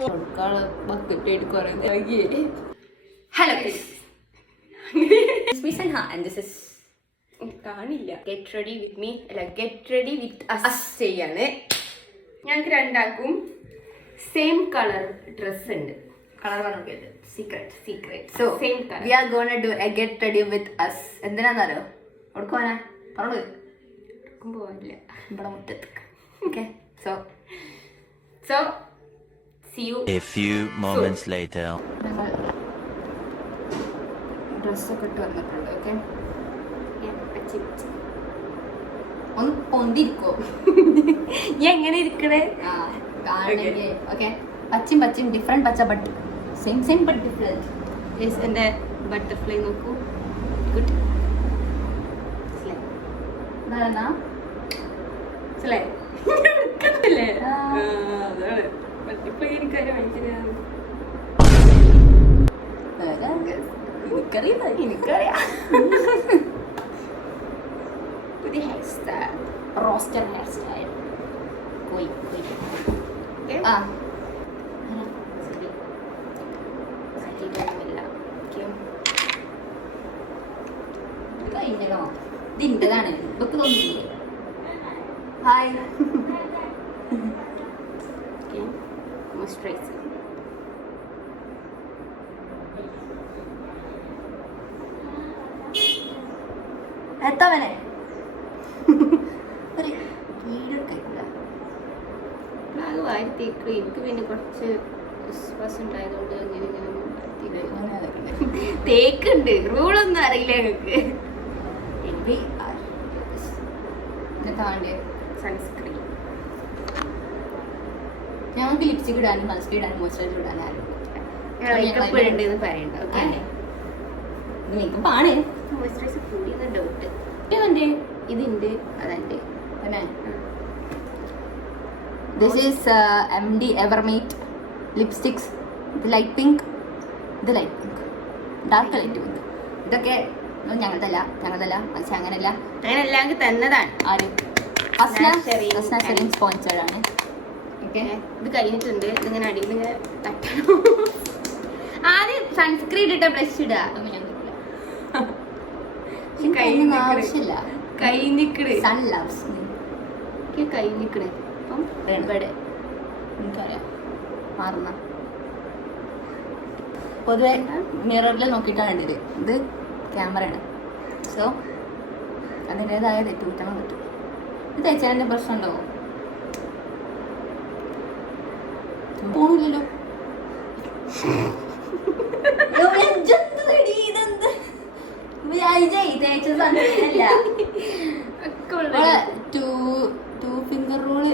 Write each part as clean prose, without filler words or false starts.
Hello guys. It's me Sanha and this is കാണില്ല Get ready with me അല്ല Get ready with us ചെയ്യാണ്. ഞങ്ങൾക്ക് രണ്ടാൾക്കും same colour dress ഉണ്ട്. Colour പറഞ്ഞത് secret so same colour. We are gonna do a get ready with us. എന്തിനാന്നറിയോ? കൊടുക്കുവാനാ പറഞ്ഞു പോവാനില്ല ഇവിടെ മുറ്റത്ത്. Okay, so see you a few moments later. ഡ്രസ്സൊക്കെ ഇട്ട് വന്നിട്ടുണ്ട്. ഓക്കെ, ഒന്ന് പൊന്തിരിക്കോ? ഞാൻ എങ്ങനെ ഇരിക്കണേ? ഓക്കെ, പച്ചയും ഡിഫറെന്റ് പച്ച ബട്ട് സെയിം ബട്ട് ഡിഫറെന്റ്. എന്റെ ബട്ടർഫ്ലൈ നോക്കൂ. ഗുഡ് ബട്ടർഫ്ലൈ എനിക്കറിയാം എനിക്കറിയാം പുതിയ hair style rooster hair style. കഴിഞ്ഞോ? ഇതിൻ്റെതാണ്, ഇതൊക്കെ തോന്നില്ലേ? ഹായ്. മോയ്സ്ചറൈസർ എത്തവനെ ഒരു വീഡിയോ കഴിക്കില്ല. അത് വാരിത്തേക്ക് എനിക്ക് പിന്നെ കുറച്ച് വിശ്വാസം ഉണ്ടായതുകൊണ്ട് തേക്കുണ്ട്. റൂളൊന്നും അറിയില്ല ഞങ്ങൾക്ക്. സൺസ്ക്രീൻ ഞങ്ങൾക്ക് ലിപ്സ്റ്റിക് ഇടാനും സൺസ്ക്രീൻ ഇടാനും മോയ്സ്ചറൈസർ ഇടാനും ആരും മേക്കപ്പ് ഇടണ്ടെന്ന് പറയണ്ട. ഓക്കെ, മേക്കപ്പ് ആണ്. മോയ്സ്ചറൈസർ കൂടിയെന്ന് ഡൗട്ട്. ഇതുണ്ട് അതുണ്ട്. This is MD Evermate lipsticks. ഇത് ലൈറ്റ് പിങ്ക്, ഇത് light pink, dark light pink. ഇതൊക്കെ ഞങ്ങളതല്ല മനസ്സിൽ അങ്ങനെയല്ല, അങ്ങനെല്ലാം തന്നതാണ്. ആര്? സ്പോൺസേർഡ് ആണ്. ഓക്കെ, ഇത് കഴിഞ്ഞിട്ടുണ്ട്. ഇതിങ്ങനെ അടിയിൽ ഇങ്ങനെ തട്ടണം. ആദ്യം സൺസ്ക്രീൻ ഇട്ട ബ്ലഷ് ഇടുക. ആവശ്യമില്ല. കഴിഞ്ഞിക്കണ് സൺ ലവ്സ് കഴിഞ്ഞിക്കണ്. അപ്പം ഇവിടെ എനിക്കറിയാം മാറുന്ന പൊതുവെ മിററിൽ നോക്കിയിട്ടാണ് ഇടല്. ഇത് ക്യാമറയാണ്, സോ അതിൻ്റെതായ തെറ്റുകുറ്റങ്ങൾ പറ്റും. ഇത് തേച്ചതിൻ്റെ പ്രശ്നം ഉണ്ടാവും. പോണില്ലല്ലോ. ടു ഫിംഗർ റോള്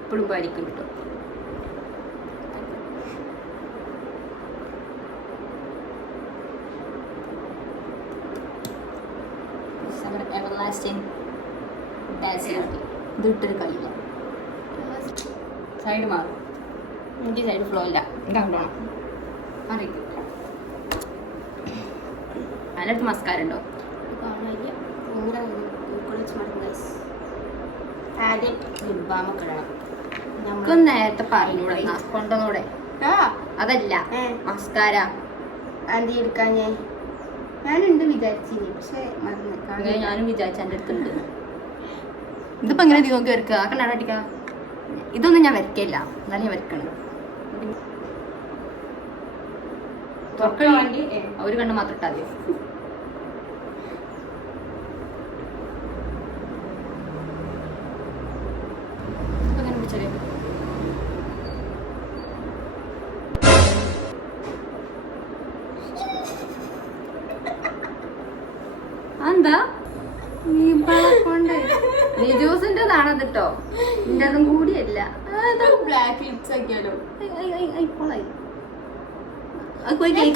ഇപ്പോഴും പാലിക്കും കേട്ടോ. ഇത് ഇട്ടൊരു കളിയില്ല. സൈഡ് മാറും. എനിക്ക് സൈഡ് ഫ്ലോ ഇല്ല. കണ്ടോണം. അതിനടുത്ത് മസ്കാര ഉണ്ടോ? കാണാനില്ല. ആദ്യം ലിബാമൊക്കെ ഇടണം. നമുക്ക് നേരത്തെ പറഞ്ഞൂടെ കൊണ്ടുവന്നൂടെ? അതല്ല മസ്കാര ആദ്യം എടുക്കാൻ ഞാനുണ്ട് വിചാരിച്ചിനി, പക്ഷെ ഞാനും വിചാരിച്ച എൻ്റെ അടുത്തുണ്ട്. ഇതിപ്പോ എങ്ങനെ നോക്കി വരക്കുക? ആ കണ്ണാടിക്ക. ഇതൊന്നും ഞാൻ വരയ്ക്കില്ല, എന്നാലും ഞാൻ വരക്കണം. തുറക്കണമെങ്കിൽ ഒരു കണ്ണ് മാത്രം ഇട്ടാൽ മതി. എന്താ ജ്യൂസിൻ്റെതാണത് കേട്ടോ, എൻ്റെ അതും കൂടിയല്ല. Black lips ആക്കിയാലോ?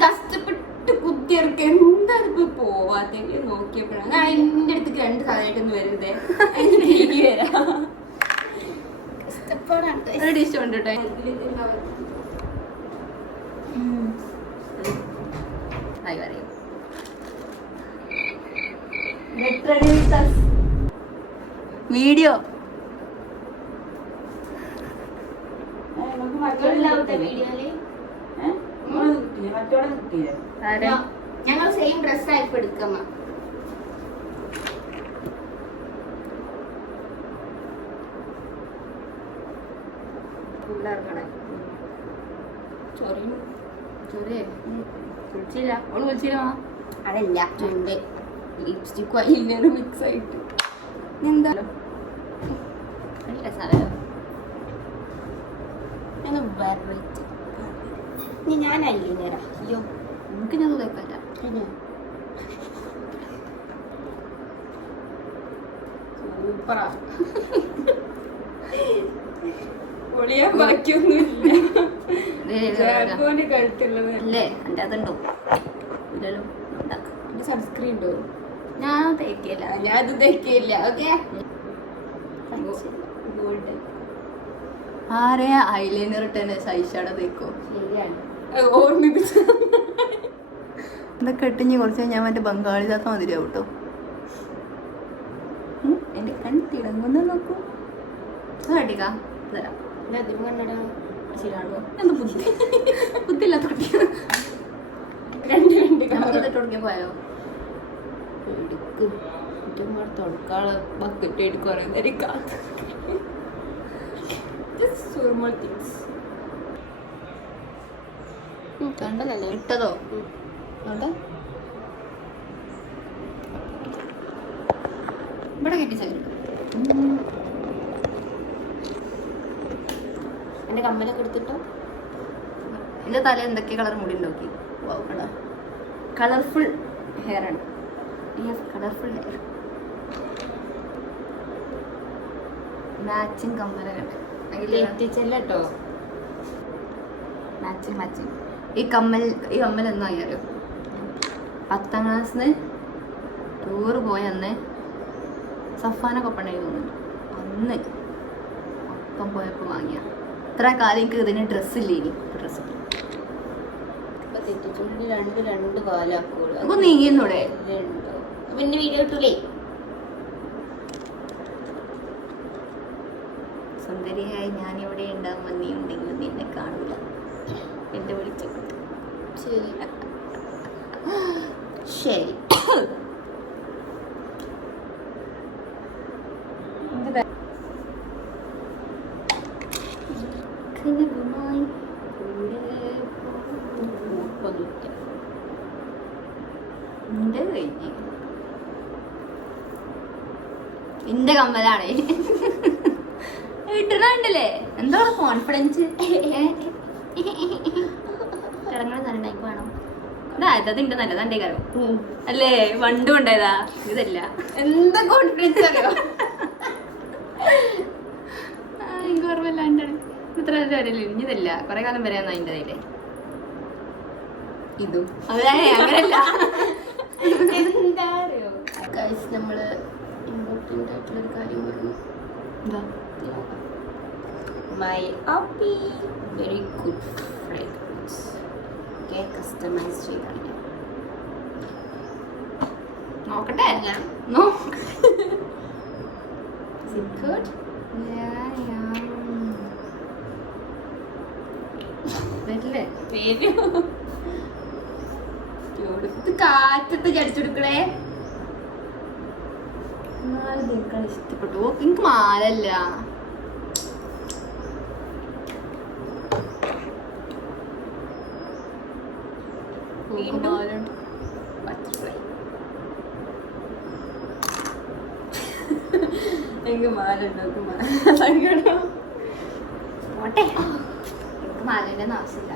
കഷ്ടപ്പെട്ട് കുത്തിയിറക്ക എന്താണ് ഇപ്പൊ പോവാത്ത നോക്കിയപ്പോഴാണ് ഞാൻ എന്റെ അടുത്തേക്ക് 2 സാധനമായിട്ടൊന്നും വരുന്നേ. കഷ്ടപ്പാടാണ്. ഡിഷ് ഉണ്ട് കേട്ടോ. പറയും വീഡിയോ നമുക്ക് മറ്റോടെ വീഡിയോയില് മറ്റോടെ കിട്ടിയില്ലേ? ഞങ്ങൾ സെയിം ഡ്രസ് ആയിപ്പോ എടുക്കമ്മ. വിളിച്ചില്ല അവള് വിളിച്ചില്ല അതല്ല എന്റെ ലിപ്സ്റ്റിക്കും ഐലൈനറും മിക്സ് ആയിട്ട് എന്താ നല്ല രസമാണല്ലോ. വെറൈറ്റി. ഞാൻ ഐലൈനറാ. അയ്യോ നമുക്ക് ഞാൻ തേക്കല്ല. സൂപ്പറാ. പൊളിയാൻ ബാക്കിയൊന്നുമില്ല. കഴുത്തുള്ളത് അല്ലേ എൻ്റെ അതുണ്ടോ ഇല്ലല്ലോ ഉണ്ടാക്കാം. എന്റെ സൺസ്ക്രീൻ ഉണ്ടോ? ഞാൻ തേക്കില്ല. ഞാൻ അത് തേക്കില്ല. ഓക്കെ ഗോൾഡ് ആരെ ഐലൈനർ ഇട്ടെ സൈഷാടെ തേക്കോ? ശരിയാണ്. ഓർമ്മിപ്പിച്ചു. ഇതൊക്കെ ഇട്ടിഞ്ഞ് കുറച്ച് ഞാൻ മറ്റേ ബംഗാളി ദാസ മതിരാവും കേട്ടോ. എന്റെ കണ്ണ് തിളങ്ങുന്ന നോക്കൂ. അടിക്കാ തരാം. അതിന് കണ്ണട ശരിയാണോ? എന്ത് ബുദ്ധി ബുദ്ധിയില്ലാത്ത കുട്ടി. രണ്ട് നമുക്ക് ഇതിട്ട് കൊടുക്കാൻ പോയോ? എടുക്കും തുടക്കാള് ബക്കറ്റ് എടുക്കും പറയുന്ന കണ്ടതല്ലേ ഇട്ടതോ? നോട്ടെ ഇവിടെ കെട്ടി സൈഡ്. എന്റെ കമ്മലൊക്കെ എടുത്തിട്ടോ. എന്റെ തല എന്തൊക്കെ കളർ മുടി നോക്കി. കളർഫുൾ ഹെയർ ആണ്. Colourful hair. മാച്ചിങ് കമ്മലുണ്ട്. എത്തിച്ചല്ലോ മാച്ചിങ്. ഈ കമ്മൽ എന്നാ അറിയാലോ? 10ാം ക്ലാസ്സിന് ടൂറ് പോയ അന്ന് സഫാനൊക്കെ ഒപ്പണ്ടായി തോന്നുന്നു. അന്ന് ഒപ്പം പോയപ്പോ വാങ്ങിയ. ഇത്ര കാലം എനിക്ക് ഇതിന് ഡ്രസ്സില്ലേ. ഇനി ഡ്രസ്സ് തെറ്റിച്ചുള്ളി രണ്ട് കാലാക്കുള്ളൂ. അപ്പൊ നീങ്ങിന്നൂടെ? പിന്നെ വീഡിയോ ഇട്ടൂലേ. സുന്ദരിയായി ഞാൻ ഇവിടെ ഉണ്ടാകുമ്പോൾ നീ ഉണ്ടെങ്കിലും നിന്നെ കാണൂല. എന്റെ വിളിച്ചു. ശരി ശരി. എന്റെ കമ്മലാണ് ഇട്ടണണ്ടല്ലേ. എന്താ കോൺഫിഡൻസ്? കിടങ്ങണ നല്ലതായിക്ക് വേണം. ഇതായത് നല്ലതാ എന്റെ കാര്യം അല്ലേ? വണ്ടും ഉണ്ടായതാ. ഇതല്ല എന്താ കോൺഫിഡൻസ് അറിയോ? എനിക്ക് ഓർമ്മയില്ലാണ്ടാണ്. ഇത്ര വരല്ലേ? ഇതല്ല കൊറേ കാലം വരെയാന്ന് അതിൻ്റെ കയ്യിലേ. ഇതും അതെ അങ്ങനല്ല. എന്താ അറിയോ ഗൈസ്, നമ്മള് ഇമ്പോർട്ടൻ്റ് ആയിട്ടുള്ളൊരു കാര്യം പറഞ്ഞു. എന്താ? മൈ അപ്പി very good fragrance. Okay, customise ചെയ്താണ് ഞാൻ. നോക്കട്ടെ. ഗുഡ്. വരില്ലേ? ഇത് കാറ്റത്ത് ചടിച്ചെടുക്കണേ. എന്നാലും നിനക്കാണ് ഇഷ്ടപ്പെട്ടു. എനിക്ക് മാലല്ല. വീണ്ടും ബട്ടർഫ്ലൈ. എനിക്ക് മാല ഉണ്ടാക്കും. പോട്ടെ, എനിക്ക് മാലേൻ്റെ ഒന്നും ആവശ്യമില്ല.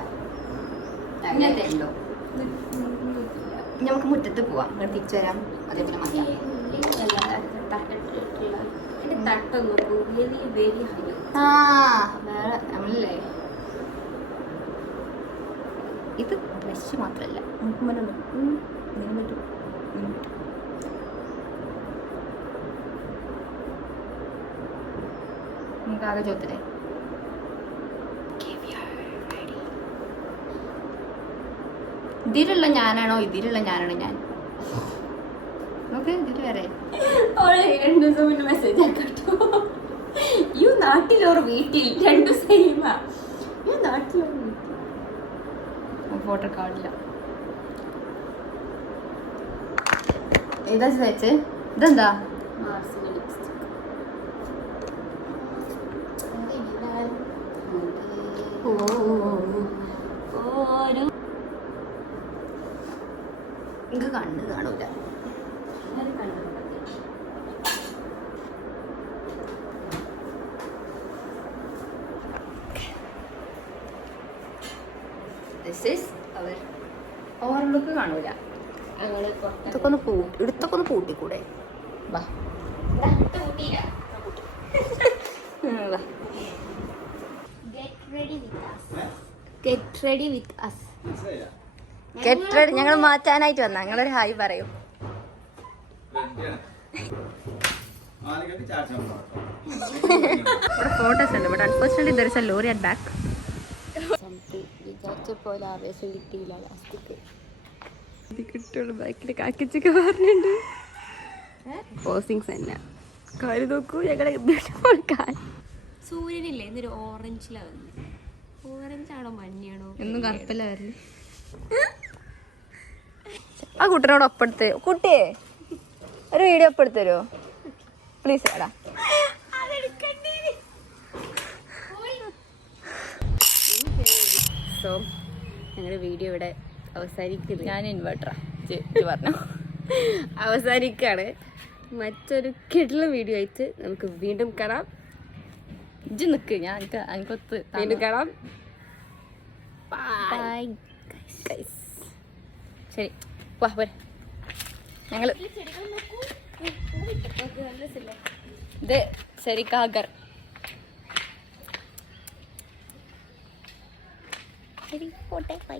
അങ്ങനത്തെ ഉണ്ടോ? നമുക്ക് മുറ്റത്ത് പോവാം. ഇവിടെ തിരിച്ചു വരാം. അതേപോലെ മതിയാ. എന്റെ തട്ടൊന്നും വെരി വെരി ഹൈ. ആ വേറെ നമ്മളല്ലേ ഇത് ബ്രഷ് മാത്രല്ല. നമുക്ക് ആകെ ചോദിച്ചേ. ഇതിലുള്ള ഞാനാണോ ഇതിലുള്ള ഞാനാണോ ഞാൻ? നോക്ക് ഇതിൽ വരെ. 2 ദിവസം മുന്നേ മെസ്സേജ് ആക്കട്ടോ. യു നാട്ടിലോർ വീട്ടിൽ 2 സെയിമാ. വോട്ടർ കാർഡില്ല. ഏതാ വെച്ച് ഇതെന്താ? ഇത് കണ്ണ് കാണൂല. This is our overlook കാണൂല. ഇതൊക്കെ ഒന്ന് ഇടുത്തൊക്കെ ഒന്ന് പൂട്ടിക്കൂടെ? വാ get ready with us. Get ready ഞങ്ങൾ മാറ്റാനായിട്ട് വന്ന ഞങ്ങളൊരു ഹായ് പറയും. ഇവിടെ ഫോട്ടോസ് ഉണ്ട്, but unfortunately there is a lorry at back. വിചാരിച്ചപ്പോലെ ആവേശം കിട്ടിയില്ല. ലാസ്റ്റിക്ക് കിട്ടുള്ളൂ. ബാക്കിൽ കാക്കിച്ചൊക്കെ പറഞ്ഞിട്ടുണ്ട്. പോസിങ്സ് തന്നെ കാര്യം നോക്കൂ. ഞങ്ങളെ സൂര്യനില്ലേ ഇന്നൊരു ഓറഞ്ചിലാണ് വന്നത്. ഓറഞ്ചാണോ മഞ്ഞയാണോ? എന്നും കറുപ്പല്ല വരല്. ആ കുട്ടനോട് ഒപ്പെടുത്ത്. കുട്ടിയെ ഒരു വീഡിയോ ഒപ്പെടുത്ത് തരുമോ പ്ലീസ്? എടാ സോ ഞങ്ങളുടെ വീഡിയോ ഇവിടെ അവസാനിക്കുന്നു. ഞാൻ ഇൻവെർട്ടറാ പറഞ്ഞു അവസാനിക്കാണ്. മറ്റൊരു കിടല വീഡിയോ ആയിട്ട് നമുക്ക് വീണ്ടും കാണാം. ഇജ്ജ് നിക്ക്, ഞാൻ എനിക്കൊത്ത് വീണ്ടും കാണാം. Bye guys. ശരി വാ പോരെ. ഞങ്ങൾ ഇത് ശരി കാഗർ. ശരി പോട്ടെ ബൈ.